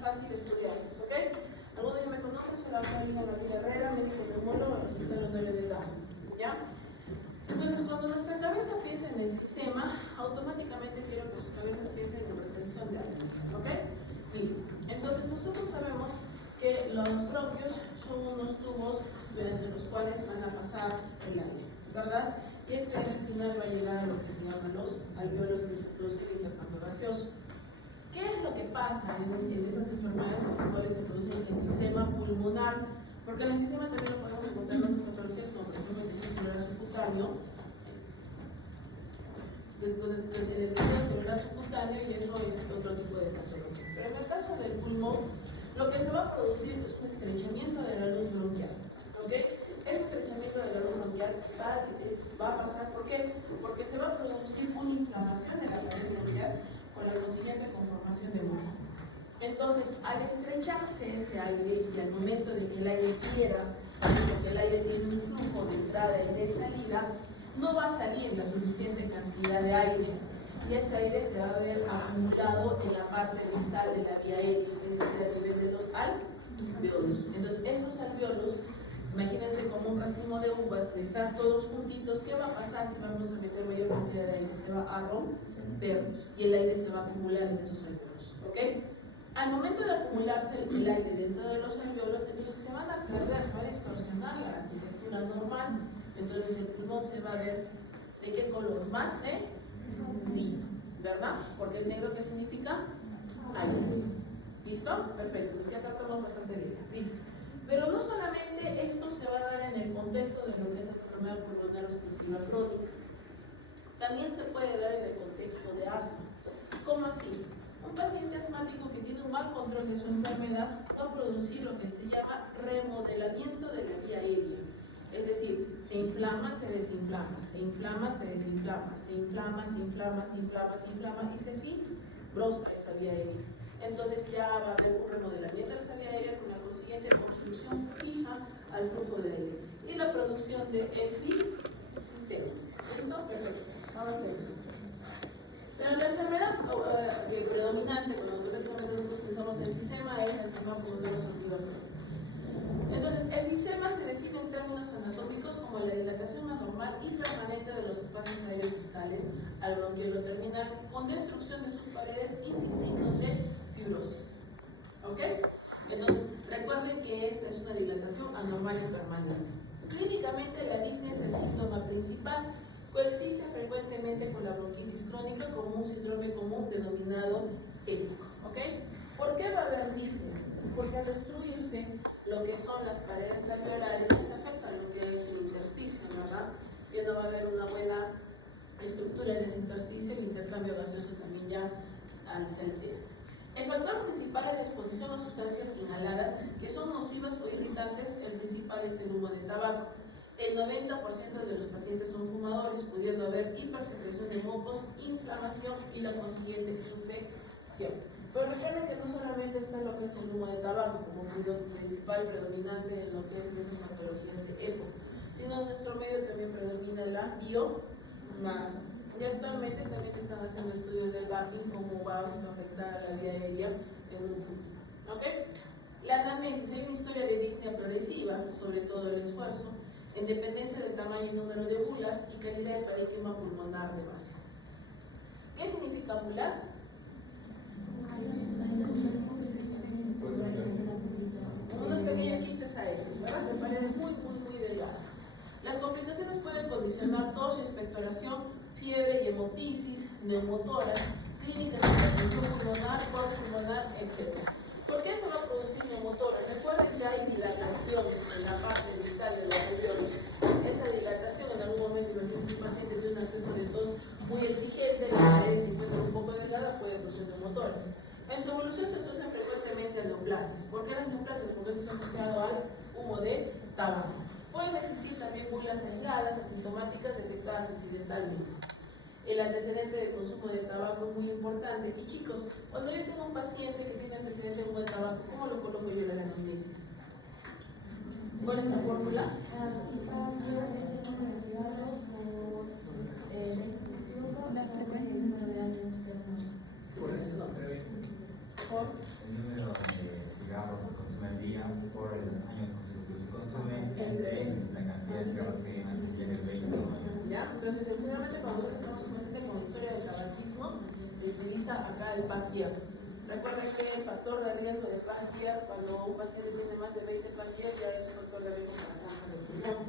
fácil estudiarlos, ¿ok? Algunos ya me conocen, soy la Carolina Gabriela Herrera, médico neumólogo del Hospital Honorio de la, ¿ya? Entonces, cuando nuestra cabeza piensa en enfisema, automáticamente quiero que sus cabezas piensen en retención de aire, ¿ok? Listo. Entonces, nosotros sabemos que los bronquios son unos tubos mediante los cuales van a pasar el aire, ¿verdad? Y este aire al final va a llegar a lo que se llaman los alveolos, que se produce el intercambio gaseoso. ¿Qué es lo que pasa en esas enfermedades en las cuales se produce el enfisema pulmonar? Porque el enfisema también lo podemos encontrar en otras patologías, como por ejemplo el tejido celular subcutáneo, el tejido celular subcutáneo, y eso es otro tipo de patología. Pero en el caso del pulmón, lo que se va a producir es un estrechamiento de la luz bronquial, ¿ok? Ese estrechamiento de la luz bronquial va a pasar, ¿por qué? Porque se va a producir una inflamación de la pared bronquial con la consiguiente conformación de humo. Entonces, al estrecharse ese aire y al momento de que el aire quiera, porque el aire tiene un flujo de entrada y de salida, no va a salir la suficiente cantidad de aire y este aire se va a ver acumulado en la parte distal de la vía aérea, es decir, a nivel de los alveolos. Entonces, estos alveolos, imagínense como un racimo de uvas, de estar todos juntitos. ¿Qué va a pasar si vamos a meter mayor cantidad de aire? Se va a romper y el aire se va a acumular en esos alveolos, ¿ok? Al momento de acumularse el aire dentro de los alveolos, entonces se van a perder, se va a distorsionar la arquitectura normal, entonces el pulmón se va a ver ¿de qué color? Más negrito, ¿verdad? Porque el negro, ¿qué significa? Aire. ¿Listo? Perfecto, pues ya captamos bastante bien. Listo. Pero no solamente esto se va a dar en el contexto de lo que es la enfermedad pulmonar obstructiva crónica, también se puede dar en el contexto de asma. ¿Cómo así? Un paciente asmático que tiene un mal control de su enfermedad va a producir lo que se llama remodelamiento de la vía aérea. Es decir, se inflama, se desinflama, se inflama, se desinflama, se inflama, se inflama, se inflama, se inflama y se fibrosa esa vía aérea. Entonces ya va a haber un remodelamiento de esa vía aérea con la consiguiente obstrucción fija al flujo de aire y la producción de enfisema. ¿Listo? Perfecto. Vamos a hacer eso. Pero la enfermedad predominante, cuando nosotros pensamos en enfisema, es la enfermedad pulmonar obstructiva crónica. Entonces, el enfisema se define en términos anatómicos como la dilatación anormal y permanente de los espacios aéreos distales al bronquiolo terminal con destrucción de sus paredes y sin signos de fibrosis. ¿Ok? Entonces, recuerden que esta es una dilatación anormal y permanente. Clínicamente, la disnea es el síntoma principal. Coexiste frecuentemente con la bronquitis crónica como un síndrome común denominado épico. ¿Ok? ¿Por qué va a haber disnea? Porque al destruirse lo que son las paredes alveolares se afecta lo que es el intersticio, ¿verdad? Ya no va a haber una buena estructura de ese intersticio, el intercambio gaseoso también ya se altera. El factor principal es la exposición a sustancias inhaladas que son nocivas o irritantes. El principal es el humo de tabaco. El 90% de los pacientes son fumadores, pudiendo haber hipersecreción de mocos, inflamación y la consiguiente infección. Pero recuerden que no solamente está lo que es el humo de tabaco como principal predominante en lo que es en esas patologías de EPO, sino en nuestro medio también predomina la biomasa. Y actualmente también se están haciendo estudios del vaping, cómo va a afectar a la vía aérea en un futuro. ¿Ok? La anamnesis, hay una historia de disnea progresiva, sobre todo el esfuerzo, en dependencia del tamaño y número de bulas y calidad del parénquima pulmonar de base. ¿Qué significa bulas? Unas pequeñas quistes aéreas, ¿verdad? De paredes muy delgadas. Las complicaciones pueden condicionar tos y expectoración, fiebre y hemotisis, neumotoras, clínicas de hipertensión pulmonar, cor pulmonar, etc. ¿Por qué se va a producir neumotoras? Recuerden que hay dilatación en la parte distal de los alveolos. Esa dilatación en algún momento, un paciente tiene un acceso de tos muy exigente, la pared se encuentra un poco delgada, puede producir neumotoras. En su evolución se asocian frecuentemente a neoplasias. ¿Por qué las neoplasias? Porque esto está asociado al humo de tabaco. Pueden existir también bulas aisladas, asintomáticas, detectadas incidentalmente. El antecedente de consumo de tabaco es muy importante. Y chicos, cuando yo tengo un paciente que tiene antecedente de humo de tabaco, ¿cómo lo coloco yo en la anamnesis? ¿Cuál es la fórmula? mencionabas que antes tienes 20. ¿Ya? Entonces, efectivamente, cuando nosotros tenemos un paciente con historia de tabaquismo, se utiliza acá el PAC-GIAR. Recuerden que el factor de riesgo de PAC-GIAR, cuando un paciente tiene más de 20 PAC-GIAR, ya es un factor de riesgo para cáncer de pulmón.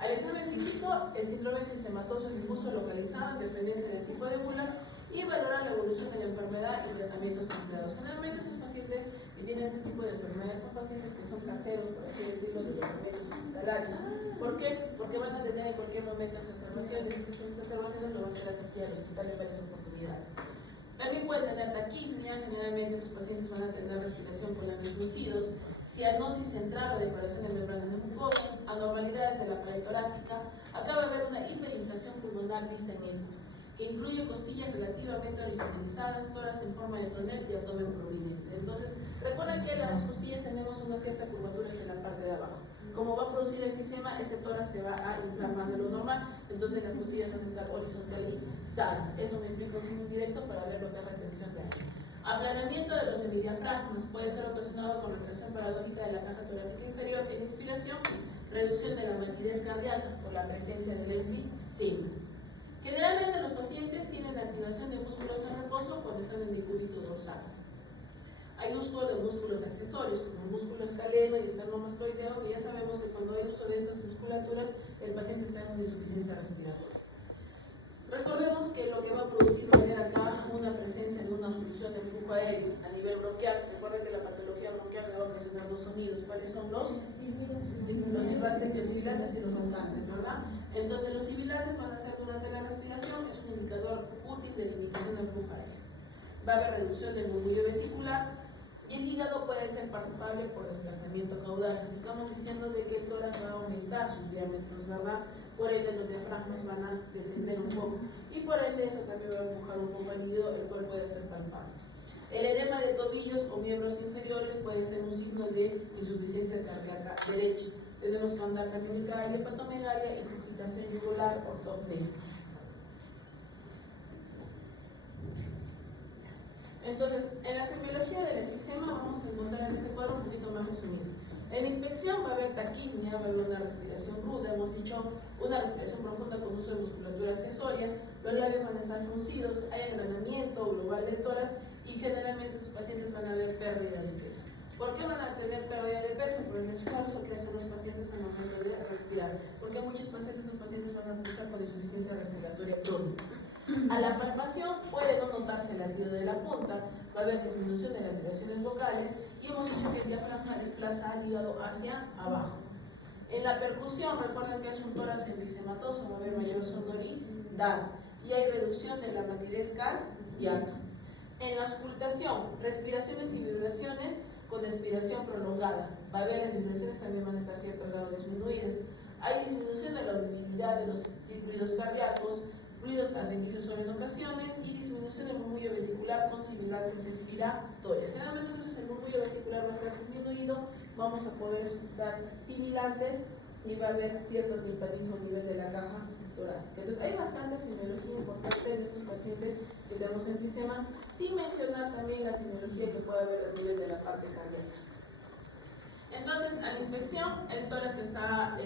Al examen físico, el síndrome enfisematoso difuso localizado en dependencia del tipo de bulas y valorar la evolución de la enfermedad y tratamientos empleados. Generalmente estos pacientes que tienen este tipo de enfermedades son pacientes que son caseros, por así decirlo, de los remedios hospitalarios. ¿Por qué? Porque van a tener en cualquier momento exacerbaciones y esas exacerbaciones lo van a hacer asistir al hospital en varias oportunidades. También pueden tener taquipnia, generalmente estos pacientes van a tener respiración con labios lucidos, cianosis central o decoración de membranas de mucosas, anormalidades de la pared torácica. Acá va a haber una hiperinflación pulmonar vista en él, que incluye costillas relativamente horizontalizadas, tórax en forma de tonel y abdomen prominente. Entonces, recuerden que las costillas tenemos una cierta curvatura hacia la parte de abajo. Como va a producir enfisema, ese tórax se va a inflar más de lo normal, entonces las costillas van a estar horizontalizadas. Eso me implica un signo indirecto para ver lo que es retención de aire. Aplanamiento de los hemidiafragmas puede ser ocasionado con retracción paradójica de la caja torácica inferior en inspiración, reducción de la matidez cardíaca por la presencia del enfisema. Generalmente los pacientes tienen activación de músculos en reposo cuando están en decúbito dorsal. Hay uso de músculos accesorios como el músculo escaleno y esternocleidomastoideo, que ya sabemos que cuando hay uso de estas musculaturas el paciente está en una insuficiencia respiratoria. Recordemos que lo que va a producir va a tener acá una presencia de una obstrucción de flujo aéreo a nivel bronquial. Recuerden que la patología bronquial me va a ocasionar dos sonidos. ¿Cuáles son los sibilantes y los roncantes, ¿verdad? Entonces los sibilantes van a ser durante la respiración, es un indicador útil de limitación del flujo aéreo. Va a haber reducción del murmullo vesicular y el hígado puede ser palpable por desplazamiento caudal. Estamos diciendo de que el tórax va a aumentar sus diámetros, ¿verdad? Por ende los diafragmas van a descender un poco y por ende eso también va a empujar un poco al hígado, el cual puede ser palpable. El edema de tobillos o miembros inferiores puede ser un signo de insuficiencia cardíaca derecha. Tenemos condalgia clínica y hepatomegalia y cogitación yugular ortopnea. Entonces, en la semiología del enfisema vamos a encontrar en este cuadro un poquito más resumido. En inspección va a haber taquipnia, va a haber una respiración ruda, hemos dicho una respiración profunda con uso de musculatura accesoria, los labios van a estar fruncidos, hay engranamiento global del tórax y generalmente sus pacientes van a ver pérdida de peso. ¿Por qué van a tener pérdida de peso? Por el esfuerzo que hacen los pacientes al momento de respirar, porque muchas veces estos pacientes van a cursar con insuficiencia respiratoria crónica. A la palpación puede no notarse el latido de la punta, va a haber disminución de las vibraciones vocales y hemos dicho que el diafragma desplaza al hígado hacia abajo. En la percusión, recuerden que es un tórax enfisematoso, va a haber mayor sonoridad y hay reducción de la matidez cardíaca. En la auscultación, respiraciones y vibraciones con expiración prolongada, va a haber las vibraciones también van a estar a cierto grado disminuidas. Hay disminución de la audibilidad de los ruidos cardíacos, ruidos adventicios solo en ocasiones y disminución del murmullo vesicular con sibilancias expiratorias. Generalmente entonces el murmullo vesicular va a estar disminuido, vamos a poder escuchar sibilantes y va a haber cierto timpanismo a nivel de la caja torácica. Entonces hay bastante semiología importante de estos pacientes que tenemos enfisema, sin mencionar también la semiología que puede haber a nivel de la parte cardíaca. Entonces, a la inspección, el tórax está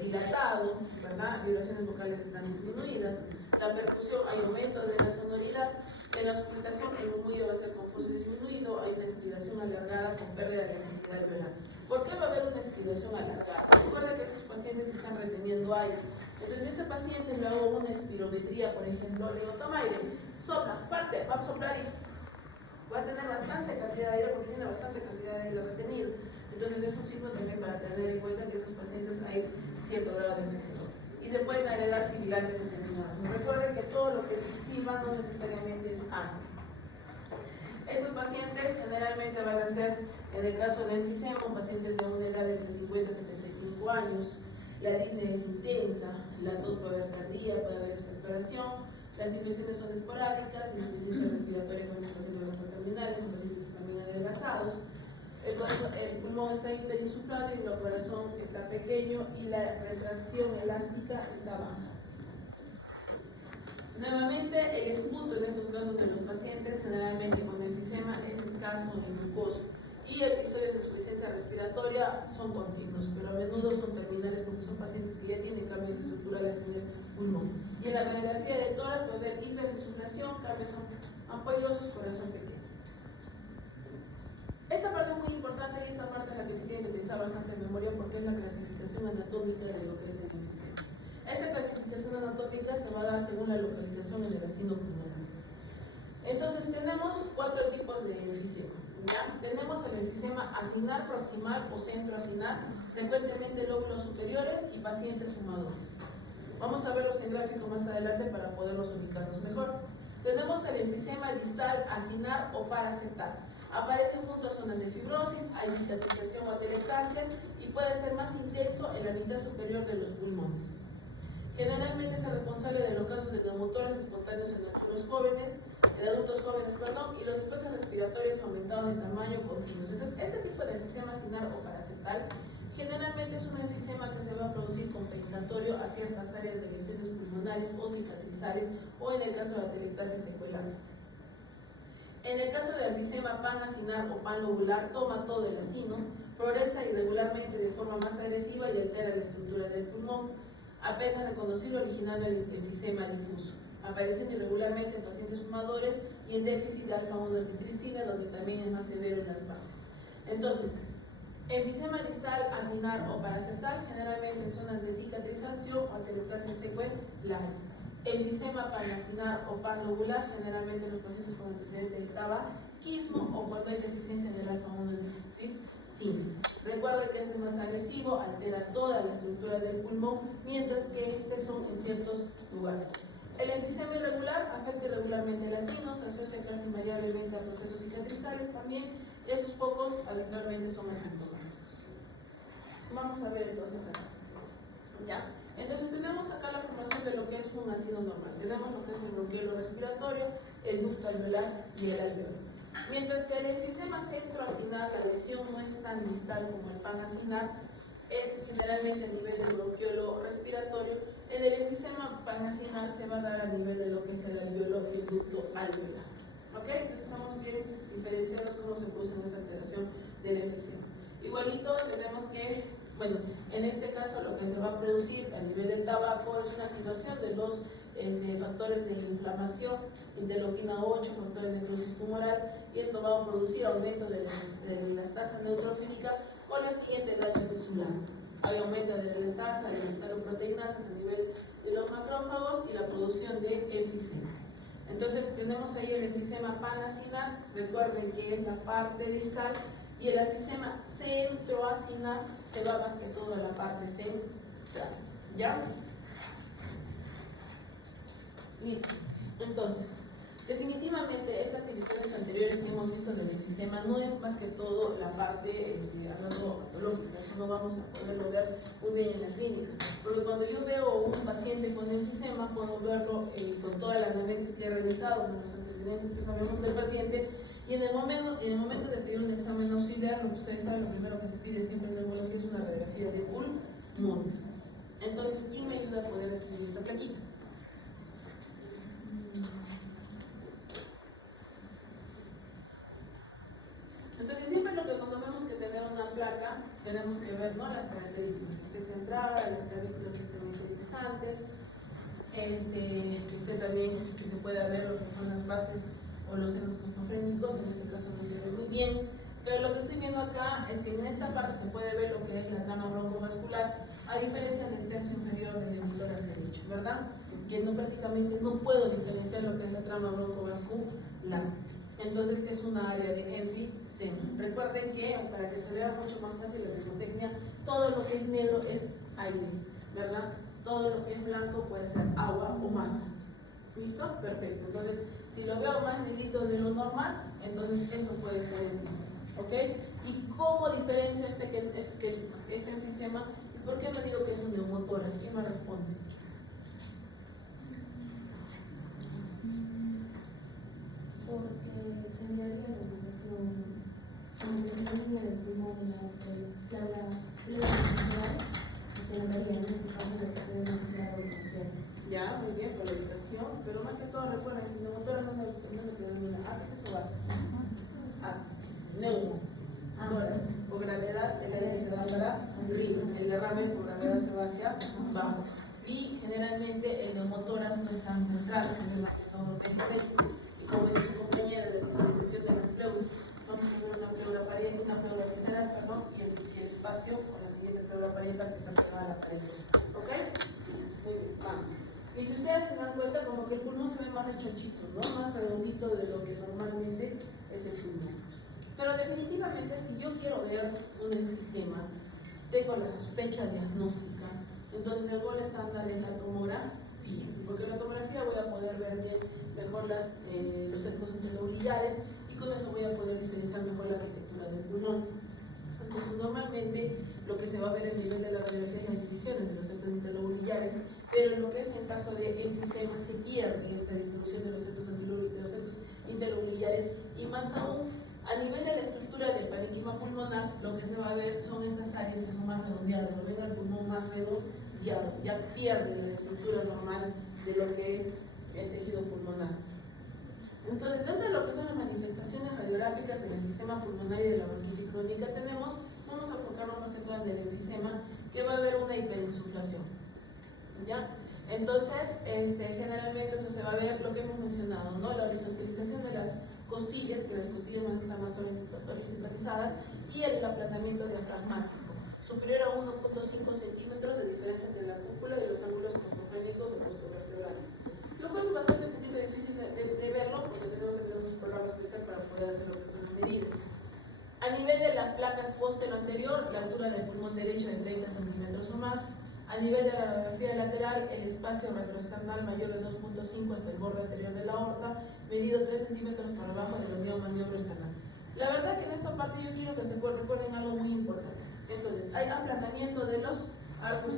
dilatado, ¿verdad? Vibraciones vocales están disminuidas. La percusión, hay aumento de la sonoridad. En la auscultación, el murmullo va a ser confuso y disminuido. Hay una expiración alargada con pérdida de necesidad alveolar. ¿Por qué va a haber una expiración alargada? Recuerda que estos pacientes están reteniendo aire. Entonces, este paciente le hago una espirometría, por ejemplo, le digo, toma aire, sopla, parte, va a soplar y va a tener bastante cantidad de aire porque tiene bastante cantidad de aire retenido. Entonces es un signo también para tener en cuenta que en esos pacientes hay cierto grado de enfisema. Y se pueden agregar sibilantes diseminados. Recuerden que todo lo que silba no necesariamente es ácido. Estos pacientes generalmente van a ser, en el caso del enfisema, pacientes de una edad de entre 50 y 75 años. La disnea es intensa, la tos puede haber tardía, puede haber expectoración, las infecciones son esporádicas, insuficiencia respiratoria con los pacientes más terminales, son pacientes que están bien adelgazados. El pulmón está hiperinsuflado y el corazón está pequeño y la retracción elástica está baja. Nuevamente, el esputo en estos casos de los pacientes, generalmente con enfisema, es escaso en glucosa y episodios de insuficiencia insuficiencia respiratoria son continuos, pero a menudo son terminales porque son pacientes que ya tienen cambios estructurales en el pulmón. Y en la radiografía de tórax va a haber hiperinsuflación, cambios ampollosos, corazón pequeño. Esta parte es muy importante y esta parte es la que se tiene que utilizar bastante en memoria porque es la clasificación anatómica de lo que es el enfisema. Esta clasificación anatómica se va a dar según la localización en el vacino pulmonar. Entonces tenemos 4 tipos de enfisema. ¿Ya? Tenemos el enfisema acinar, proximal o centroacinar, frecuentemente lóbulos superiores y pacientes fumadores. Vamos a verlos en gráfico más adelante para poderlos ubicarnos mejor. Tenemos el enfisema distal, acinar o paracetal. Aparecen junto a zonas de fibrosis, hay cicatrización o atelectasias y puede ser más intenso en la mitad superior de los pulmones. Generalmente es el responsable de los casos de neumotoras espontáneos en adultos jóvenes, y los espacios respiratorios aumentados de tamaño continuos. Entonces, este tipo de enfisema acinar o paracetal generalmente es un enfisema que se va a producir compensatorio a ciertas áreas de lesiones pulmonares o cicatrizales o en el caso de atelectasias secuelares. En el caso de enfisema panacinar o panlobular, toma todo el acino, progresa irregularmente de forma más agresiva y altera la estructura del pulmón, apenas reconocible originando el enfisema difuso, apareciendo irregularmente en pacientes fumadores y en déficit de alfa-1 antitripsina, donde también es más severo en las bases. Entonces, enfisema distal, acinar o paracetal, generalmente en zonas de cicatrización o atelectasias secuelares. Enfisema panacinar o panlobular, generalmente en los pacientes con antecedente de tabaquismo o cuando hay deficiencia del alfa-1 antitripsina. Recuerden que este es más agresivo, altera toda la estructura del pulmón, mientras que este son en ciertos lugares. El enfisema irregular afecta irregularmente el acino, se asocia casi invariablemente a procesos cicatrizales también, y estos pocos habitualmente son asintomáticos. Vamos a ver entonces acá. ¿Ya? Entonces tenemos acá la formación de lo que es un ácido normal. Tenemos lo que es el bronquiolo respiratorio, el ducto alveolar y el alveolo. Mientras que el enfisema centroacinar, la lesión no es tan distal como el panacinar, es generalmente a nivel del bronquiolo respiratorio. En el enfisema panacinar se va a dar a nivel de lo que es el alveolo y el ducto alveolar. ¿Ok? Entonces estamos bien diferenciados cómo se produce esta alteración del enfisema. Igualito tenemos que, bueno, en este caso lo que se va a producir a nivel del tabaco es una activación de los factores de inflamación, interleuquina 8, factor de necrosis tumoral, y esto va a producir aumento de las tasas neutrofílicas con la siguiente daño insular. Hay aumento de la elastasa, de las metaloproteinasas a nivel de los macrófagos y la producción de enfisema. Entonces tenemos ahí el enfisema panacinar, recuerden que es la parte distal, y el enfisema centroacinar se va más que todo a la parte central. ¿Ya? Listo. Entonces, definitivamente estas divisiones anteriores que hemos visto del enfisema no es más que todo la parte hablando patológica, eso no vamos a poderlo ver muy bien en la clínica, porque cuando yo veo un paciente con enfisema puedo verlo con toda la análisis que he realizado, con los antecedentes que sabemos del paciente, y en el momento de pedir un examen auxiliar, como ustedes saben, lo primero que se pide siempre en neumología es una radiografía de pulmones. Entonces, ¿quién me ayuda a poder escribir esta plaquita? Entonces, siempre lo que cuando vemos que tener una placa, tenemos que ver, ¿no?, las características, que esté centrada, las clavículas que estén equidistantes, que esté también, que se pueda ver lo que son las bases o los senos costofrénicos, en este caso no se ve muy bien, pero lo que estoy viendo acá es que en esta parte se puede ver lo que es la trama broncovascular, a diferencia del tercio inferior del hemitórax derecho, ¿verdad? Que no, prácticamente no puedo diferenciar lo que es la trama broncovascular. Entonces, que es una área de enfisema. Recuerden que, para que se vea mucho más fácil la mnemotecnia, todo lo que es negro es aire, ¿verdad? Todo lo que es blanco puede ser agua o masa. ¿Listo? Perfecto. Entonces, si lo veo más negrito de lo normal, entonces eso puede ser enfisema. ¿Ok? ¿Y cómo diferencio este enfisema? ¿Y por qué no digo que es un neumotórax? ¿Quién me responde? Porque se miraría la ubicación en la línea del pulmón de la visceral, se notaría en este caso de que tiene una visceral bronquial. Ya, muy bien, por la ubicación, pero más que todo recuerden, si neumotórax no me predomina ápices o bases. Ápices, neumo, tórax o gravedad gravedad, el aire se va para arriba, el derrame por gravedad se va hacia abajo. Y generalmente el neumotórax no es tan central, se ve más que todo periférico. Y como dice su compañero, la diferenciación de las pleuras, vamos a ver una pleura visceral, perdón, y el espacio con la siguiente pleura parietal que está pegada a la pared. ¿Ok? Muy bien, vamos. Y si ustedes se dan cuenta, como que el pulmón se ve más rechonchito, ¿no? Más redondito de lo que normalmente es el pulmón. Pero definitivamente, si yo quiero ver un enfisema, tengo la sospecha diagnóstica, entonces el gol estándar es la tomografía, porque en la tomografía voy a poder ver bien mejor los ecos interlobuliares y con eso voy a poder diferenciar mejor la arquitectura del pulmón. Entonces normalmente lo que se va a ver en el nivel de la radiografía es las divisiones de los centros interlobuliares, pero en lo que es en caso de enfisema se pierde esta distribución de los centros interlobuliares y más aún a nivel de la estructura del parénquima pulmonar, lo que se va a ver son estas áreas que son más redondeadas, lo ven al pulmón más redondeado, ya pierde la estructura normal de lo que es el tejido pulmonar. Entonces, dentro de lo que son las manifestaciones radiográficas del enfisema pulmonar y de la bronquitis crónica, vamos a encontrarnos más que todo en el enfisema, que va a haber una hiperinsuflación. ¿Ya? Entonces, generalmente eso se va a ver lo que hemos mencionado, ¿no? La horizontalización de las costillas, que las costillas van a estar más horizontalizadas, y el aplanamiento diafragmático, superior a 1.5 centímetros de diferencia entre la cúpula y los ángulos costocrénicos o costovertebrales. Lo cual es bastante un poquito difícil de verlo porque tenemos que tener un programa especial para poder hacer lo que son las medidas. A nivel de las placas póstero anterior, la altura del pulmón derecho de 30 centímetros o más. A nivel de la radiografía lateral, el espacio retroesternal mayor de 2.5 hasta el borde anterior de la aorta, medido 3 centímetros por abajo del unión maniobro-esternal. La verdad que en esta parte yo quiero que se recuerden algo muy importante. Entonces, hay aplanamiento de los arcos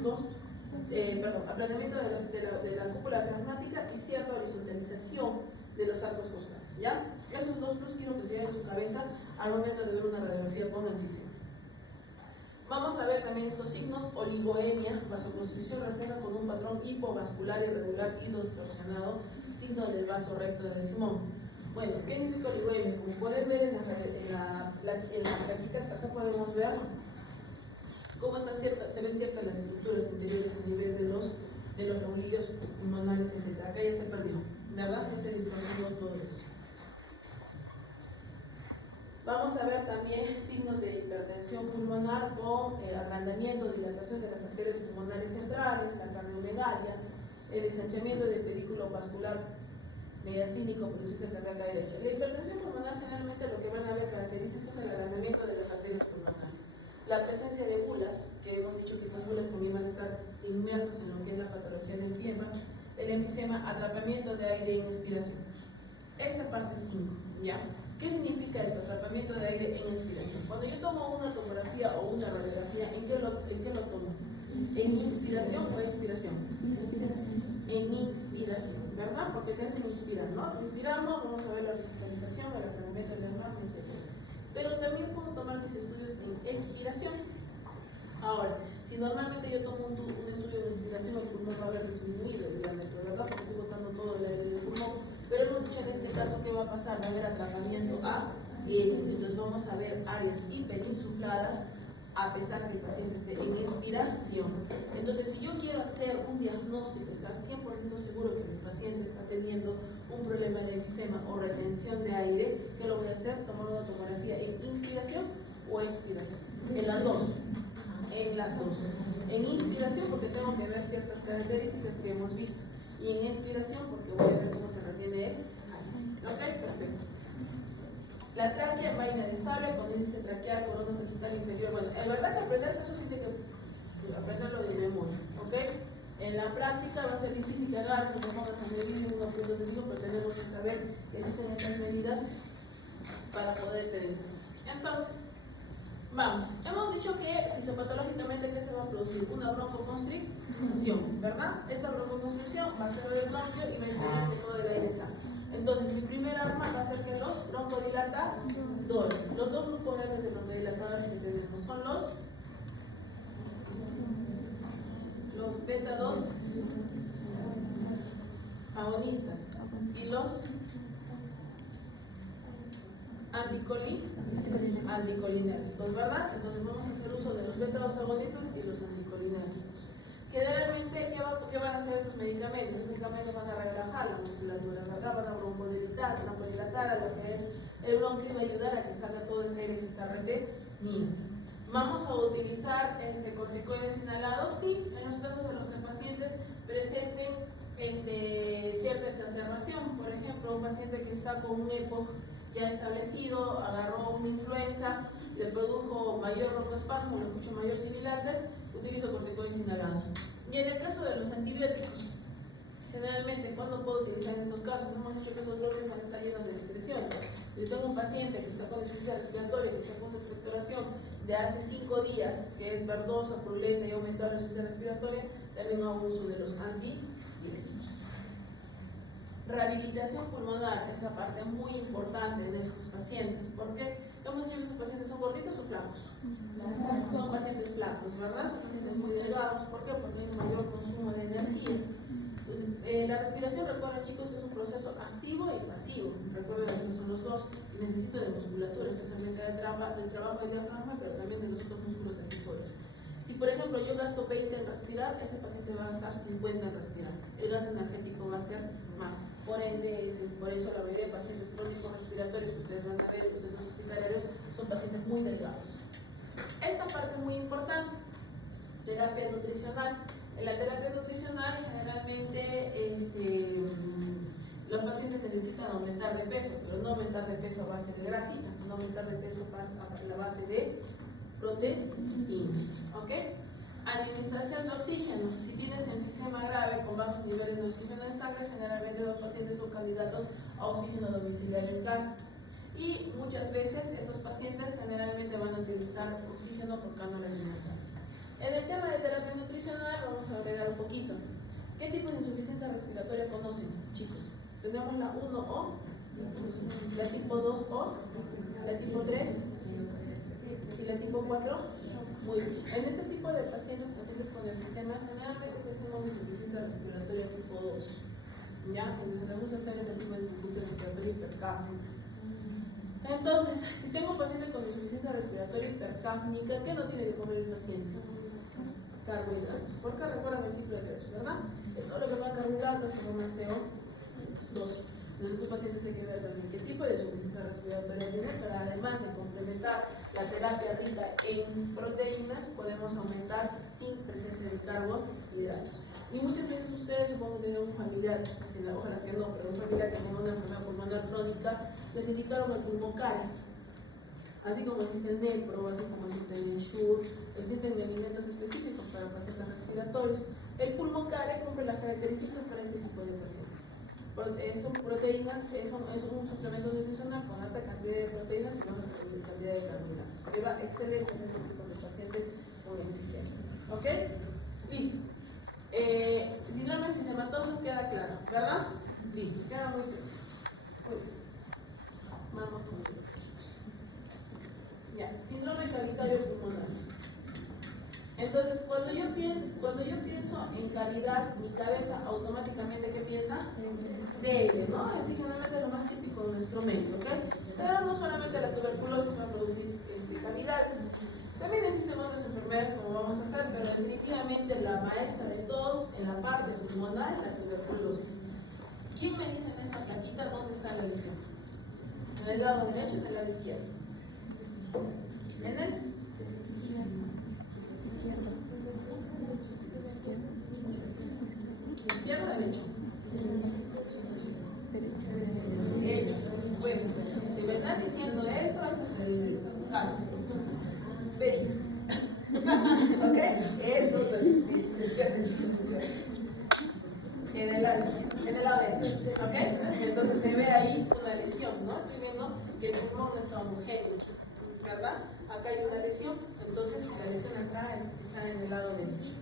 aplanamiento de la cúpula diafragmática y cierta horizontalización de los arcos costales, ¿ya? Esos dos plus quiero que se lleven en su cabeza al momento de ver una radiografía con enfisema. Vamos a ver también estos signos: oligoemia, vasoconstricción refleja con un patrón hipovascular irregular y distorsionado, signo del vaso recto de Simón. Bueno, ¿qué significa oligoemia? Como pueden ver en la plaquita, acá podemos ver cómo se ven ciertas las estructuras interiores a nivel de los lobulillos pulmonares, etc. Acá ya se perdió, ¿verdad? Ya se distorsionó todo eso. Vamos a ver también signos de hipertensión pulmonar con agrandamiento, dilatación de las arterias pulmonares centrales, la cardiomegalia, el ensanchamiento del pedículo vascular mediastínico por insuficiencia cardíaca derecha. La hipertensión pulmonar generalmente lo que van a ver características es el agrandamiento de las arterias pulmonares. La presencia de bulas, que hemos dicho que estas bulas también van a estar inmersas en lo que es la patología del enfisema, atrapamiento de aire en expiración. Esta parte 5, ¿ya? ¿Qué significa esto? Atrapamiento de aire en expiración. Cuando yo tomo una tomografía o una radiografía, ¿en qué lo tomo? ¿En inspiración o expiración? En inspiración, ¿verdad? Porque te hacen inspirar, ¿no? Inspiramos, vamos a ver la horizontalización, el aplanamiento del diafragma, etc. Pero también puedo tomar mis estudios en expiración. Ahora, si normalmente yo tomo un estudio de expiración, el pulmón va a haber disminuido el diámetro, ¿verdad? Porque estoy botando todo el aire del pulmón. Pero hemos dicho en este caso, ¿qué va a pasar? Va a haber atrapamiento a L. Entonces vamos a ver áreas hiperinsufladas a pesar que el paciente esté en expiración. Entonces, si yo quiero hacer un diagnóstico, estar 100% seguro que mi paciente está teniendo un problema de enfisema o retención de aire, ¿qué lo voy a hacer? Tomar una tomografía en inspiración o expiración. En las dos. En las dos. En inspiración porque tengo que ver ciertas características que hemos visto. Y en expiración porque voy a ver cómo se retiene el aire. ¿Ok? Perfecto. La tráquea, vaina de sable, con índice traqueal, corona sagittal inferior. Bueno, en verdad que aprender eso sí tiene que aprenderlo de memoria, ¿ok? En la práctica va a ser difícil que agarres, que pongas a medir en un aprieto sentido, pero tenemos que saber que existen estas medidas para poder tener. Entonces, vamos. Hemos dicho que fisiopatológicamente, ¿qué se va a producir? Una broncoconstricción, ¿verdad? Esta broncoconstricción va a ser el bronquio y va a impedir que todo el aire salga. Entonces, mi primer arma va a ser que los broncodilatadores, los dos grupos grandes de broncodilatadores que tenemos son los beta 2 agonistas y los anticolinérgicos, ¿verdad? Entonces vamos a hacer uso de los beta-2-agonitos y los anticolinérgicos. Generalmente, ¿qué van a hacer estos medicamentos? Los medicamentos van a relajar la musculatura, ¿verdad? Van a broncodilatar a lo que es el bronquio y va a ayudar a que salga todo ese aire que está retenido. Vamos a utilizar corticoides inhalados, sí, en los casos de los que pacientes presenten cierta exacerbación. Por ejemplo, un paciente que está con un EPOC ya establecido, agarró una influenza, le produjo mayor broncoespasmo, le escucho mayor sibilantes, utilizo corticoides inhalados. Y en el caso de los antibióticos, generalmente, ¿cuándo puedo utilizar en estos casos? Hemos dicho que esos bronquios van a estar llenos de secreciones. Yo tengo un paciente que está con insuficiencia respiratoria, que está con una expectoración de hace 5 días, que es verdosa, purulenta y aumentada la insuficiencia respiratoria, también hago uso de los antibióticos. Rehabilitación pulmonar es la parte muy importante de estos pacientes. ¿Por qué? Hemos dicho que estos pacientes son gorditos o flacos. Son pacientes flacos, ¿verdad? Son pacientes muy delgados. ¿Por qué? Porque hay un mayor consumo de energía. La respiración, recuerden chicos, que es un proceso activo y pasivo. Recuerden que son los dos y necesito de musculatura, especialmente del trabajo del diafragma, pero también de los otros músculos accesorios. Si por ejemplo yo gasto 20 en respirar, ese paciente va a gastar 50 en respirar. El gasto energético va a ser más. Por ende, por eso la mayoría de pacientes crónicos respiratorios que ustedes van a ver en los centros hospitalarios son pacientes muy delgados. Esta parte es muy importante. Terapia nutricional. En la terapia nutricional generalmente los pacientes necesitan aumentar de peso, pero no aumentar de peso a base de grasitas, sino aumentar de peso a la base de proteínas, ¿ok? Administración de oxígeno. Si tienes enfisema grave con bajos niveles de oxígeno en sangre, generalmente los pacientes son candidatos a oxígeno domiciliario en casa. Y muchas veces estos pacientes generalmente van a utilizar oxígeno por cánulas nasales. En el tema de terapia nutricional vamos a agregar un poquito. ¿Qué tipo de insuficiencia respiratoria conocen, chicos? Tenemos la 1O, la tipo 2O, la tipo 3 y la tipo 4. Muy bien. En este tipo de pacientes con enfisema, generalmente hacemos insuficiencia respiratoria tipo 2. ¿Ya? Entonces me gusta hacer este tipo de insuficiencia respiratoria hipercápnica. Entonces, si tengo un paciente con insuficiencia respiratoria hipercápnica, ¿qué no tiene que comer el paciente? Carbohidratos. Porque recuerdan el ciclo de Krebs, ¿verdad? Que todo lo que va a carbohidratos forma CO2. Entonces, estos pacientes hay que ver también qué tipo de insuficiencia respiratoria tiene, pero además de complementar la terapia rica en proteínas, podemos aumentar sin presencia de carbohidratos. Y muchas veces ustedes, supongo que tienen un familiar, ojalá que no, pero un familiar que tiene una enfermedad pulmonar crónica, les indicaron el pulmocare. Así como existe el NEPRO, así como existe el Ensure, existen alimentos específicos para pacientes respiratorios. El pulmocare cumple las características para este tipo de pacientes. Son proteínas, es un suplemento nutricional con alta cantidad de proteínas y baja cantidad de carbohidratos, que va excelente en este tipo de pacientes con enfisema. ¿Ok? Listo. Síndrome enfisematoso queda claro, ¿verdad? Listo, queda muy claro. Vamos con el ya, síndrome cavitario pulmonar. Entonces, cuando yo pienso en cavidad, mi cabeza automáticamente, ¿qué piensa? Dengue, ¿no? Es generalmente lo más típico de nuestro medio, ¿ok? Pero no solamente la tuberculosis va a producir cavidades. También existen otras enfermedades como vamos a hacer, pero definitivamente la maestra de todos en la parte pulmonar es la tuberculosis. ¿Quién me dice en esta plaquita dónde está la lesión? ¿En el lado derecho o en el lado izquierdo? ¿En el? ¿Izquierdo o derecho? Derecho. Pues, si me están diciendo esto es el caso. Verí. ¿Ok? Eso es. Despierten, chicos, despierten. En el lado derecho. ¿Ok? Entonces se ve ahí una lesión, ¿no? Estoy viendo que el pulmón no está homogéneo, ¿verdad? Acá hay una lesión, entonces la lesión acá está en el lado derecho.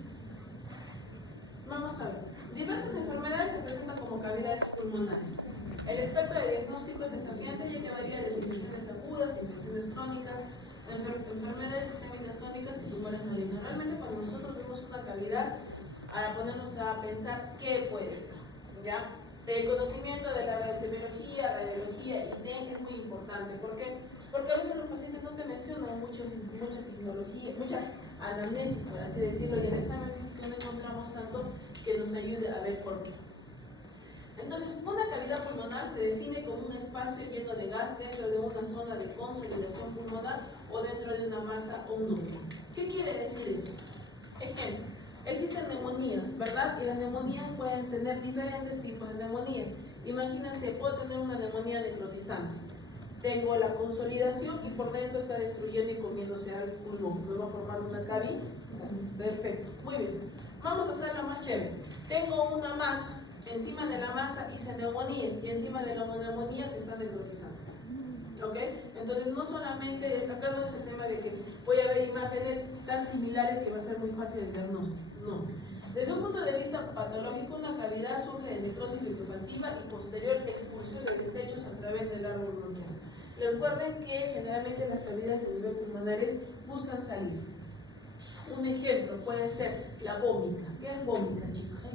Vamos a ver. Diversas enfermedades se presentan como cavidades pulmonares. El espectro de diagnóstico es desafiante ya que varía desde infecciones agudas, infecciones crónicas, enfermedades sistémicas crónicas y tumores malignos. Realmente cuando nosotros vemos una cavidad, para ponernos a pensar qué puede ser, ¿ya? El conocimiento de la semiología, radiología y TEN es muy importante. ¿Por qué? Porque a veces los pacientes no te mencionan mucha signología, mucha anamnesis, por así decirlo, y en el examen físico no encontramos tanto que nos ayude a ver por qué. Entonces, una cavidad pulmonar se define como un espacio lleno de gas dentro de una zona de consolidación pulmonar o dentro de una masa o un núcleo. ¿Qué quiere decir eso? Ejemplo, existen neumonías, ¿verdad? Y las neumonías pueden tener diferentes tipos de neumonías. Imagínense, puedo tener una neumonía necrotizante. Tengo la consolidación y por dentro está destruyendo y comiéndose al pulmón. Me va a formar una cavidad. Perfecto, muy bien. Vamos a hacerlo más chévere. Tengo una masa. Encima de la masa hice neumonía y encima de la neumonía se está necrotizando. ¿Ok? Entonces no solamente, acá no es el tema de que voy a ver imágenes tan similares que va a ser muy fácil el diagnóstico. No. Desde un punto de vista patológico, una cavidad surge de necrosis liquefactiva y posterior expulsión de desechos a través del árbol bronquial. Recuerden que generalmente las cavidades a nivel pulmonares buscan salir. Un ejemplo puede ser la vómica. ¿Qué es vómica, chicos?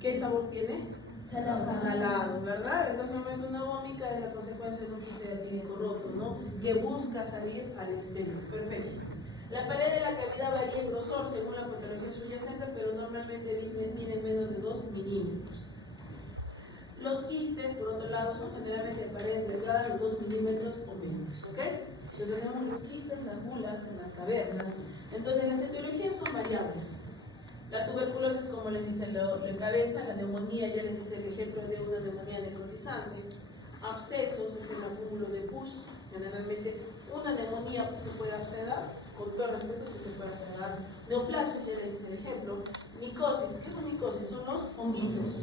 ¿Qué sabor tiene? Salado. Salado, ¿verdad? Entonces, una vómica es la consecuencia de un quiste diatídico roto, ¿no? Que busca salir al exterior. Perfecto. La pared de la cavidad varía en grosor según la patología subyacente, pero normalmente miden menos de 2 milímetros. Los quistes, por otro lado, son generalmente paredes delgadas de 2 milímetros o menos, ¿ok? Entonces tenemos los quistes, las bulas, en las cavernas. Entonces las etiologías son variables. La tuberculosis, como les dice, lo encabeza. La neumonía, ya les dice el ejemplo de una neumonía necrotizante. Abscesos es el acúmulo de pus. Generalmente una neumonía se puede abscedar, con todo respeto si se puede abscedar. Neoplasias, ya les dice el ejemplo. Micosis, ¿qué son micosis? Son los honguitos.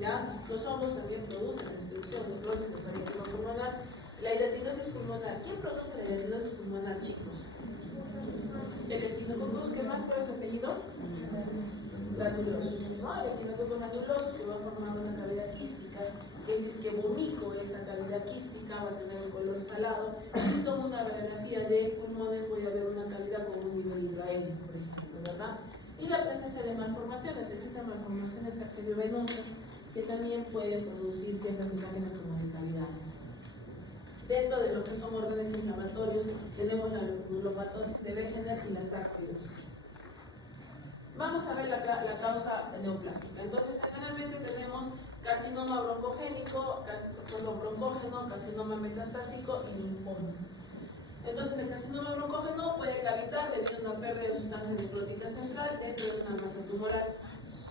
¿Ya? Los hongos también producen destrucción, necrosis del parénquima pulmonar. La hidatinosis pulmonar. ¿Quién produce la hidatinosis pulmonar, chicos? El echinococos, ¿qué más? ¿Cuál es su apellido? Granulosos, ¿no? El echinococos granulosos que va a formar una cavidad quística, que si es que vomito esa cavidad quística va a tener un color salado. Si tomo una radiografía de pulmones voy a ver una cavidad con un nivel hidroaéreo, por ejemplo, ¿verdad? Y la presencia de malformaciones, existen malformaciones arteriovenosas que también pueden producir ciertas imágenes como de cavidades. Dentro de lo que son órdenes inflamatorios tenemos la neuromatosis de Wegener y la sarcoidosis. Vamos a ver la causa neoplástica. Entonces, generalmente tenemos carcinoma broncogénico, broncógeno, carcinoma metastásico y linfomas. Entonces, el carcinoma broncógeno puede cavitar debido a una pérdida de sustancia necrótica central dentro de una masa tumoral.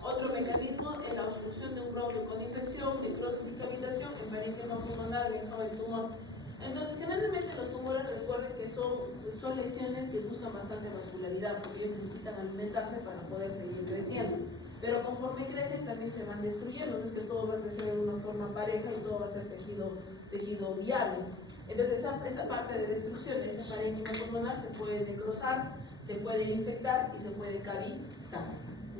Otro mecanismo es la obstrucción de un bronquio con infección, necrosis y cavitación, el parénquima pulmonar, dejado el tumor. Entonces, generalmente los tumores, recuerden que son lesiones que buscan bastante vascularidad, porque ellos necesitan alimentarse para poder seguir creciendo. Pero conforme crecen, también se van destruyendo, no es que todo va a crecer de una forma pareja y todo va a ser tejido viable. Entonces, esa parte de destrucción de ese parénquima pulmonar se puede necrosar, se puede infectar y se puede cavitar,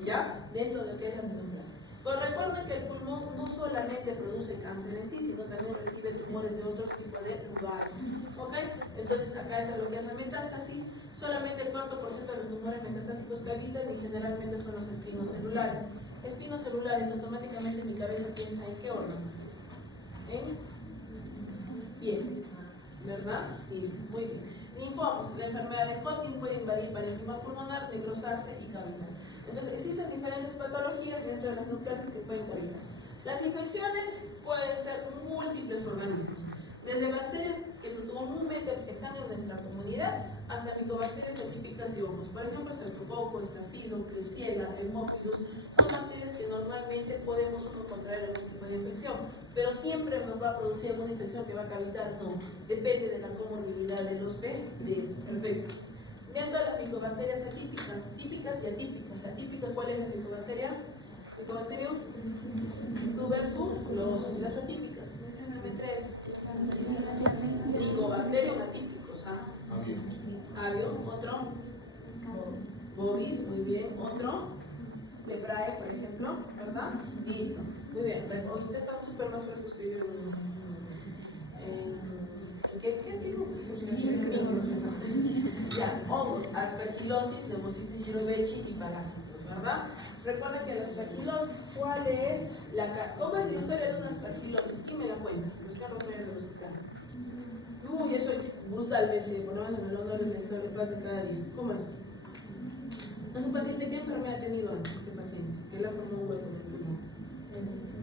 ¿ya? Dentro de lo que es la neoplasia. Pero recuerden que el pulmón no solamente produce cáncer en sí, sino también recibe tumores de otros tipos de lugares. ¿Ok? Entonces, acá entra lo que es la metástasis. Solamente el 4% de los tumores metastásicos cavitan y generalmente son los espinos celulares. Espinos celulares, automáticamente mi cabeza piensa en qué órgano. ¿En? Bien. ¿Verdad? Listo. Muy bien. Linfoma. La enfermedad de Hodgkin puede invadir parénquima pulmonar, necrosarse y cavitar. Entonces, existen diferentes patologías dentro de las neoplasias que pueden cavitar. Las infecciones pueden ser múltiples organismos, desde bacterias que comúnmente están en nuestra comunidad hasta micobacterias atípicas y hongos. Por ejemplo, Streptococcus, Staphylo, Klebsiella, Haemophilus, son bacterias que normalmente podemos contraer algún tipo de infección, pero siempre nos va a producir alguna infección que va a cavitar. No, depende de la comorbilidad de los perfecto. Dentro de las micobacterias atípicas, típicas y atípicas. ¿La típica cuál es la micobacteria? Micobacterium tuberculosis. Las atípicas, mencióname 3. Micobacterium atípicos, Avio, otro. Bovis, muy bien. Otro. Leprae, por ejemplo, ¿verdad? Listo. Muy bien. Ahorita están súper más frescos que yo. ¿Qué digo? Ya, hongos, aspergilosis, Pneumocystis jirovecii y parásitos, ¿verdad? Recuerden que la aspergilosis, ¿cuál es cómo es la historia de una aspergilosis? ¿Quién me la cuenta? Los que han roto en el hospital. Uy, eso es brutalmente, por lo menos en el honor es una historia que pasa cada día. ¿Cómo es? Es un paciente, ¿qué enfermedad ha tenido antes este paciente? Que le ha formado un hueco en el pulmón.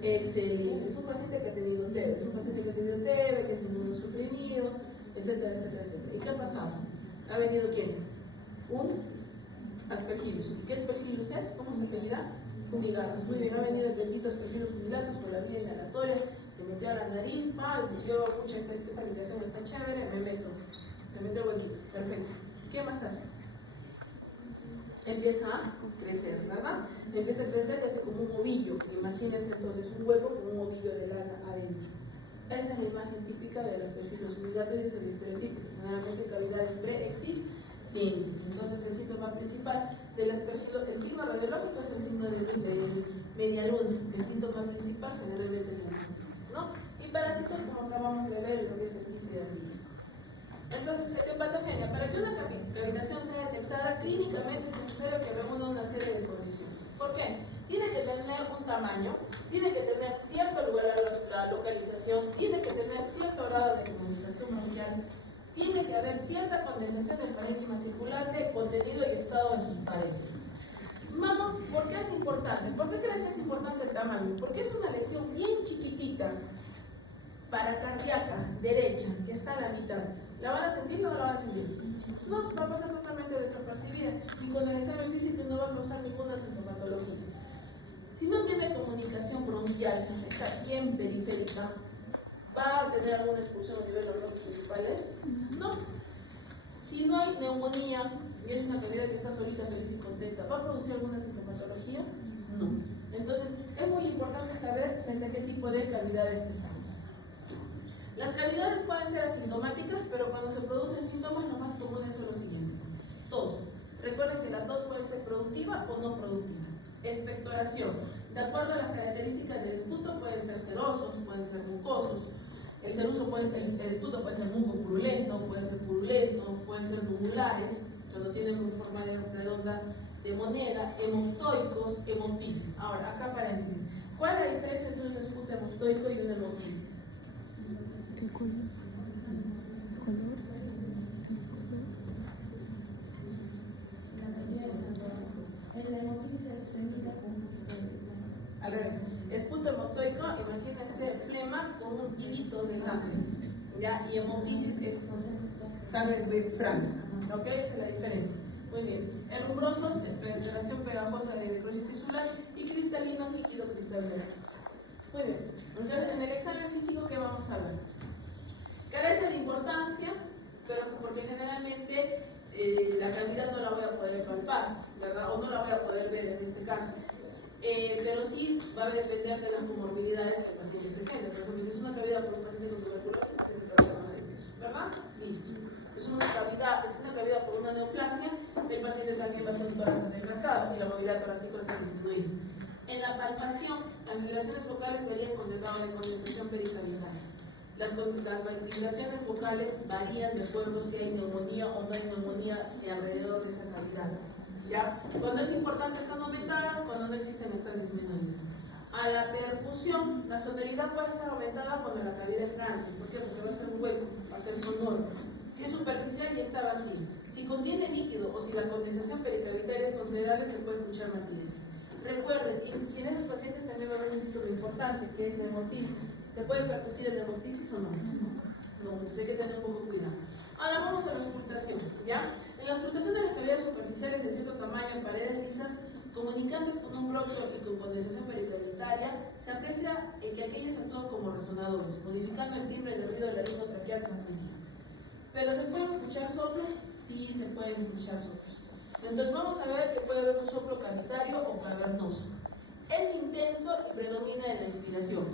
Excelente. Es un paciente que ha tenido TB, que es inmunosuprimido, etcétera, etcétera, etcétera. ¿Y qué ha pasado? ¿Ha venido quién? Un aspergillus. ¿Qué aspergillus es? ¿Cómo se apellida? Fumigatus. Muy bien, ha venido el bendito aspergillus fumigatus por la vía inhalatoria, se metió a la nariz, yo, pucha, esta habitación está chévere, me meto. Se mete el huequito, perfecto. ¿Qué más hace? Empieza a crecer, ¿verdad? Empieza a crecer y hace como un ovillo. Imagínense entonces un hueco con un ovillo de lana adentro. Esa es la imagen típica de las aspergillus fumigatus y es el estereotipo. Generalmente cavidades preexistentes. Entonces el síntoma principal del aspergilo, el signo radiológico es el signo de media luna. El síntoma principal generalmente es la crisis, ¿no? Y parásitos, como acabamos de ver, lo que es el quiste acrílico. Entonces, etiopatogenia. Para que una cavitación sea detectada clínicamente es necesario que reúna una serie de condiciones. ¿Por qué? Tiene que tener un tamaño, tiene que tener cierto lugar a la localización, tiene que tener cierto grado de comunicación bronquial, tiene que haber cierta condensación del parénquima circulante, contenido y estado de sus paredes. Vamos, ¿por qué es importante? ¿Por qué creen que es importante el tamaño? Porque es una lesión bien chiquitita, paracardíaca, derecha, que está a la mitad. ¿La van a sentir o no la van a sentir? No, va a pasar totalmente desapercibida y con el examen físico no va a causar ninguna sintomatología. Si no tiene comunicación bronquial, está bien periférica, ¿va a tener alguna expulsión a nivel de los bronquios principales? No. Si no hay neumonía y es una cavidad que está solita, feliz y contenta, ¿va a producir alguna sintomatología? No. Entonces, es muy importante saber frente a qué tipo de cavidades estamos. Las cavidades pueden ser asintomáticas, pero cuando se producen síntomas, lo más comunes son los siguientes. Tos. Recuerden que la tos puede ser productiva o no productiva. Expectoración. De acuerdo a las características del esputo, pueden ser serosos, pueden ser mucosos. El esputo puede ser muco purulento, puede ser numulares, cuando tienen forma redonda de moneda, hemoptoicos, hemoptisis. Ahora, acá paréntesis. ¿Cuál es la diferencia entre un esputo hemoptoico y una hemoptisis? El color. La hemoptisis es flemita con un poquito de... Al revés. Esputo hemoptoico, imagínense flema con un hilito de sangre. ¿Ya? Y hemoptisis es sangre franca. ¿Ok? Esa es la diferencia. Muy bien. Erumbrosos es penetración pegajosa de necrosis tisular y cristalino líquido cristalino. Muy bien. Entonces, en el examen físico, ¿qué vamos a ver? Carece de importancia, pero porque generalmente la cavidad no la voy a poder palpar, ¿verdad? O no la voy a poder ver en este caso. Pero sí va a depender de las comorbilidades que el paciente presente. Por ejemplo, si es una cavidad por un paciente con tuberculosis, el paciente va a bajar de peso, ¿verdad? Listo. Es una cavidad por una neoplasia, el paciente también va a ser un tórax adelgazado y la movilidad torácica está disminuida. En la palpación, las migraciones vocales varían con el grado de condensación pericavital. Las vibraciones vocales varían de acuerdo si hay neumonía o no hay neumonía alrededor de esa cavidad. ¿Ya? Cuando es importante están aumentadas, cuando no existen están disminuidas. A la percusión, la sonoridad puede estar aumentada cuando la cavidad es grande. ¿Por qué? Porque va a ser un hueco, va a ser sonoro. Si es superficial y está vacío. Si contiene líquido o si la condensación pericavitaria es considerable, se puede escuchar matidez. Recuerden, y en esos pacientes también va a haber un síntoma importante, que es la hemoptisis. ¿Se puede percutir en la hemoptisis o no? No, pues hay que tener un poco de cuidado. Ahora vamos a la auscultación, ¿ya? En la auscultación de las cavidades superficiales de cierto tamaño en paredes lisas, comunicantes con un bronquio y con condensación pericavitaria, se aprecia que aquellas actúan como resonadores, modificando el timbre del ruido de la lengua traqueal transmitida. ¿Pero se pueden escuchar soplos? Sí, se pueden escuchar soplos. Entonces vamos a ver que puede haber un soplo cavitario o cavernoso. Es intenso y predomina en la inspiración.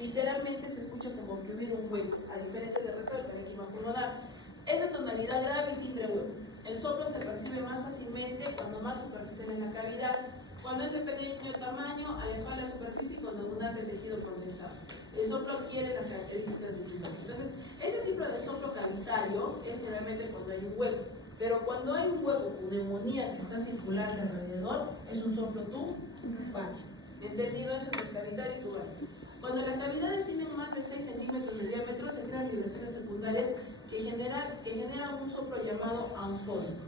Literalmente se escucha como que hubiera un hueco, a diferencia del resto del parénquima pulmonar. Es de tonalidad grave y timbre hueco. El soplo se percibe más fácilmente cuando más superficial en la cavidad, cuando es de pequeño tamaño, alejado de la superficie y con abundante tejido condensado. El soplo adquiere las características del timbre. Entonces, este tipo de soplo cavitario es generalmente cuando hay un hueco. Pero cuando hay un hueco con neumonía que está circulando alrededor, es un soplo tubario. ¿Entendido eso? Entre cavitario y tubario. Cuando las cavidades tienen más de 6 centímetros de diámetro, se crean vibraciones secundarias que generan un soplo llamado anfónico.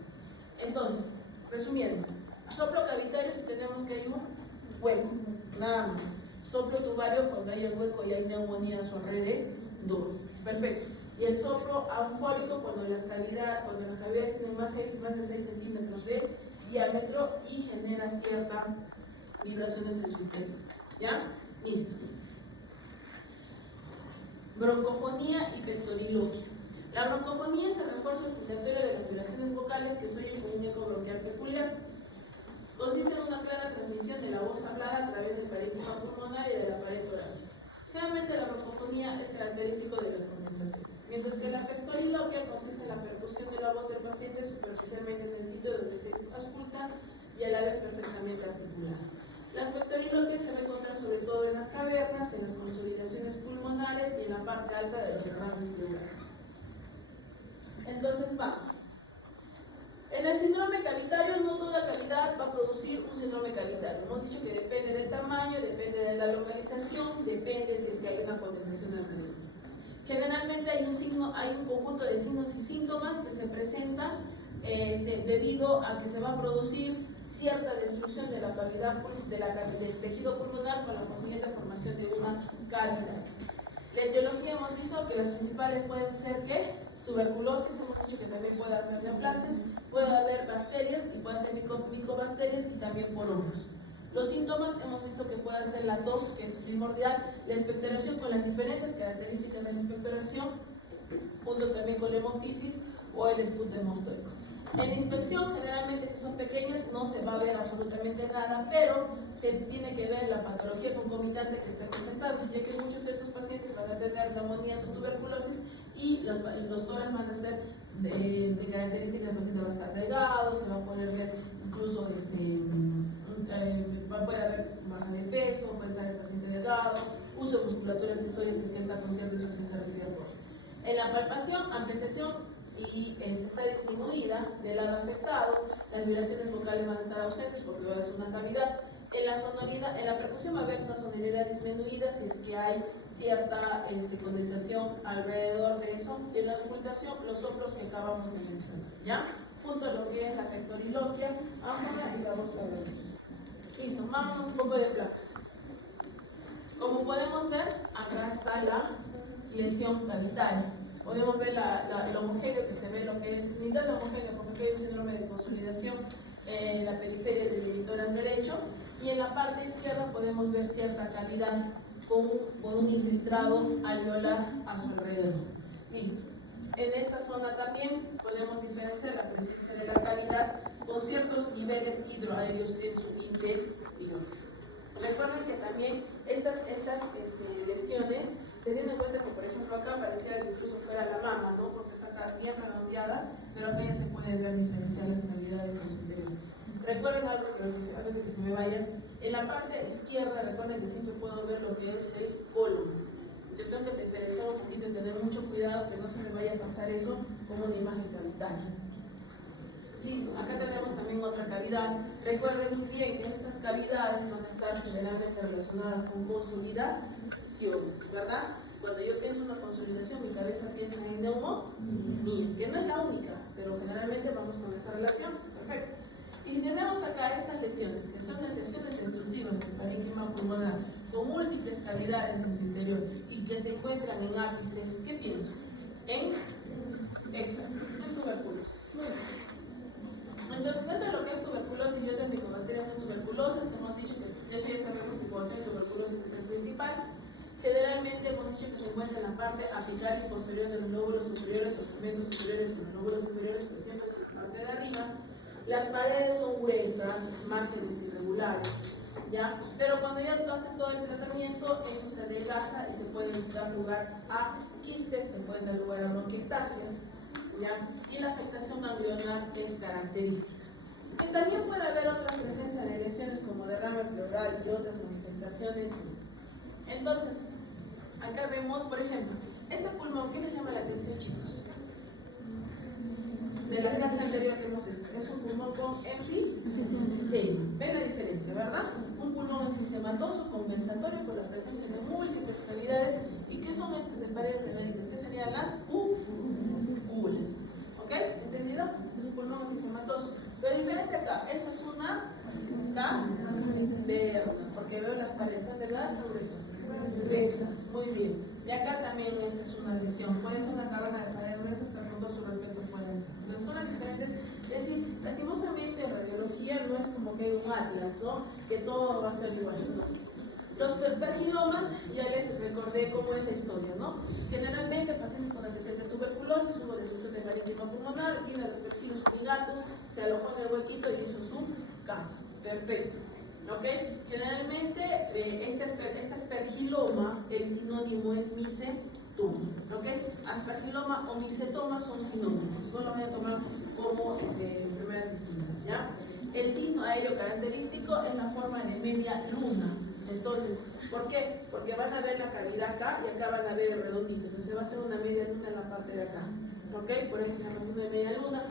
Entonces, resumiendo, soplo cavitario si tenemos que hay un hueco, nada más. Soplo tubario cuando hay el hueco y hay neumonía a su alrededor. Perfecto. Y el soplo anfónico cuando las cavidades tienen más de 6 centímetros de diámetro y genera ciertas vibraciones en su interior. ¿Ya? Listo. Broncofonía y pectoriloquia. La broncofonía es el refuerzo expiratorio de las vibraciones vocales que se oyen con un eco bronquial peculiar. Consiste en una clara transmisión de la voz hablada a través del parénquima pulmonar y de la pared torácica. Generalmente la broncofonía es característico de las condensaciones, mientras que la pectoriloquia consiste en la percusión de la voz del paciente superficialmente en el sitio donde se ausculta y a la vez perfectamente articulada. Las pectoriloquias se van a encontrar sobre todo en las cavernas, en las consolidaciones pulmonares y en la parte alta de los derrames pleurales. Entonces vamos. En el síndrome cavitario, no toda cavidad va a producir un síndrome cavitario. Hemos dicho que depende del tamaño, depende de la localización, depende si es que hay una condensación alrededor. Generalmente hay un conjunto de signos y síntomas que se presentan debido a que se va a producir cierta destrucción de la cavidad del tejido pulmonar con la consiguiente formación de una cavidad. La etiología hemos visto que las principales pueden ser ¿qué? Tuberculosis, hemos dicho que también puede haber neoplasias, puede haber bacterias y pueden ser micobacterias y también por hongos. Los síntomas hemos visto que pueden ser la tos, que es primordial, la expectoración con las diferentes características de la expectoración, junto también con la hemoptisis o el esputo hemoptoico. En la inspección, generalmente si son pequeñas no se va a ver absolutamente nada, pero se tiene que ver la patología concomitante que está presentando, ya que muchos de estos pacientes van a tener neumonías o tuberculosis y los tórax van a ser de características, el paciente va a estar delgado, se va a poder ver incluso puede haber baja de peso, puede estar el paciente delgado, uso de musculatura accesoria si es que está con cierta insuficiencia respiratoria. En la palpación, apreciación y está disminuida del lado afectado, las vibraciones vocales van a estar ausentes porque va a ser una cavidad. En la sonoridad, en la percusión va a haber una sonoridad disminuida si es que hay cierta condensación alrededor de eso. Y en la auscultación, los soplos que acabamos de mencionar, ¿ya? Junto a lo que es la pectoriloquia, ámpula y la voz labios. Listo, vamos un poco de placas. Como podemos ver, acá está la lesión cavitaria. Podemos ver lo homogéneo que se ve, lo que es ni tan homogéneo como que hay un síndrome de consolidación en la periferia del limitoras derecho, y en la parte izquierda podemos ver cierta cavidad con un infiltrado alveolar a su alrededor. Listo. En esta zona también podemos diferenciar la presencia de la cavidad con ciertos niveles hidroaéreos en su interior. Recuerden que también estas lesiones, teniendo en cuenta que por ejemplo acá parecía que incluso fuera la mama, ¿no? Porque está acá bien redondeada, pero acá ya se puede ver diferenciar las cavidades en su interior. Recuerden algo que antes de que se me vaya, en la parte izquierda recuerden que siempre puedo ver lo que es el colon. Yo tengo que diferenciar un poquito y tener mucho cuidado que no se me vaya a pasar eso como una imagen cavitaria. Listo, acá tenemos también otra cavidad. Recuerden muy bien que estas cavidades van a estar generalmente relacionadas con consolidaciones, ¿verdad? Cuando yo pienso en una consolidación, mi cabeza piensa en neumonía, que no es la única, pero generalmente vamos con esa relación. Perfecto. Y tenemos acá estas lesiones, que son las lesiones destructivas del parénquima pulmonar, con múltiples cavidades en su interior y que se encuentran en ápices. ¿Qué pienso? En tuberculosis. Bueno. Entonces, dentro de lo que es tuberculosis y otras micobacterias de tuberculosis, hemos dicho que eso ya sabemos que micobacterias de tuberculosis es el principal. Generalmente hemos dicho que se encuentra en la parte apical y posterior de los lóbulos superiores o segmentos superiores en los lóbulos superiores, pero siempre es en la parte de arriba. Las paredes son gruesas, márgenes irregulares, ¿ya? Pero cuando ya hacen todo el tratamiento, eso se adelgaza y se puede dar lugar a quistes, se pueden dar lugar a bronquiectasias, ¿ya? Y la afectación ganglionar es característica. Y también puede haber otras presencias de lesiones como derrame pleural y otras manifestaciones. Entonces, acá vemos, por ejemplo, este pulmón, ¿qué les llama la atención, chicos? de la clase anterior que hemos visto. Es un pulmón con enfisema. ¿Ven la diferencia, verdad? Un pulmón enfisematoso compensatorio por la presencia de múltiples cavidades. ¿Y qué son estas de paredes de medidas? ¿Qué serían las úvulas? ¿Ok? ¿Entendido? Es un pulmón enfisematoso. Lo diferente acá, esta es una caverna, porque veo las paredes tan delgadas o gruesas. Gruesas, muy bien. Y acá también esta es una lesión. Puede ser una caverna de paredes gruesas, hasta con todo su respeto puede ser. Entonces son las diferentes. Es decir, lastimosamente en radiología no es como que hay un atlas, ¿no? Que todo va a ser igual, ¿no? Los pergilomas, ya les recordé cómo es la historia, ¿no? Generalmente pacientes con antecedente de tuberculosis, hubo destrucción de parénquima pulmonar, vino a los pergilos unigatos, se alojó en el huequito y hizo su casa. Perfecto. ¿Ok? Generalmente este aspergiloma, el sinónimo es misetoma. ¿Ok? Aspergiloma o misetoma son sinónimos. No lo voy a tomar como enfermedades distintas, ¿ya? El signo aéreo característico es la forma de media luna. Entonces, ¿por qué? Porque van a ver la cavidad acá y acá van a ver el redondito. Entonces va a ser una media luna en la parte de acá. ¿Ok? Por eso se llama signo de media luna.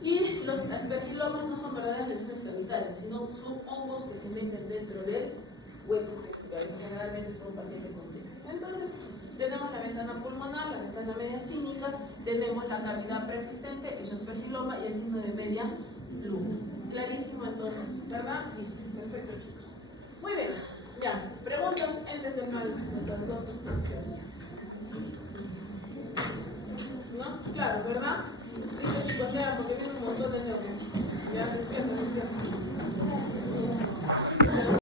Y los aspergilomas no son verdaderas lesiones cavitarias, sino son hongos que se meten dentro del hueco. Generalmente es por un paciente continuo. Entonces, tenemos la ventana pulmonar, la ventana mediastínica, tenemos la cavidad persistente, el aspergiloma y el signo de media luna. Clarísimo entonces, ¿verdad? Listo. Perfecto, chicos. Muy bien. Ya, preguntas antes del mal de las dos exposiciones.